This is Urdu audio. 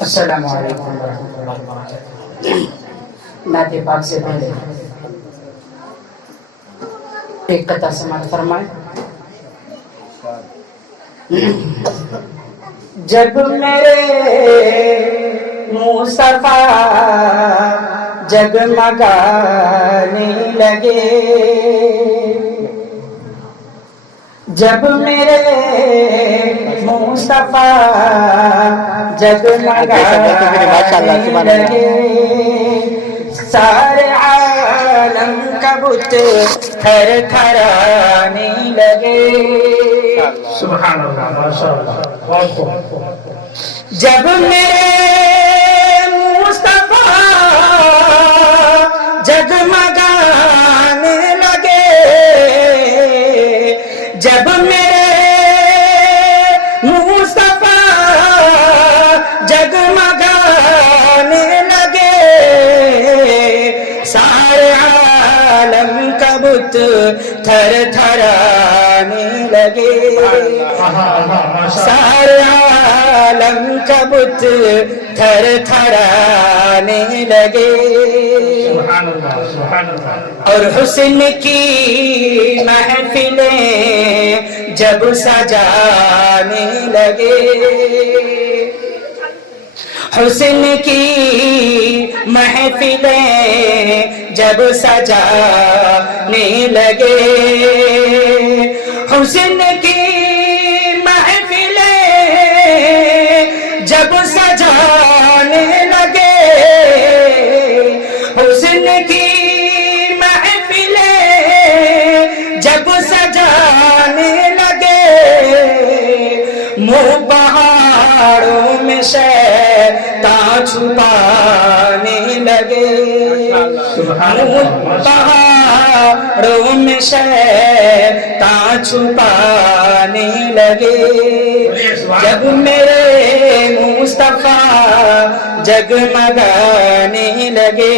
السلام علیکم ورحمۃ اللہ وبرکاتہ۔ نعت پاک سے پہلے ایک قطعہ سماعت فرمائیں۔ جب میرے مصطفیٰ جگمگانے لگے، جب میرے مصطفیٰ جگمگانے لگے، سارے عالم کا بت تھر تھرانے لگے۔ سبحان اللہ، ماشاء اللہ، بہت خوب۔ جب میرے مصطفیٰ جگمگانے لگے، جب میرے مصطفیٰ جگمگانے لگے، سارے عالم کا بت تھر تھرانے لگے، سارے عالم کا بت تھر تھرانے لگے۔ سبحان اللہ، سبحان اللہ۔ اور حسن کی محفلیں جب سجانے لگے، حسن کی محفلیں جب سجانے لگے، حسن کی محفلیں جب سجانے لگے، حسن کی محفلیں جب سجانے لگے، منہ پہاڑوں میں شیطان چھپانے لگے، پہاڑوں میں شیطان چھپانے لگے، جب میرے مصطفیٰ جگمگانے لگے۔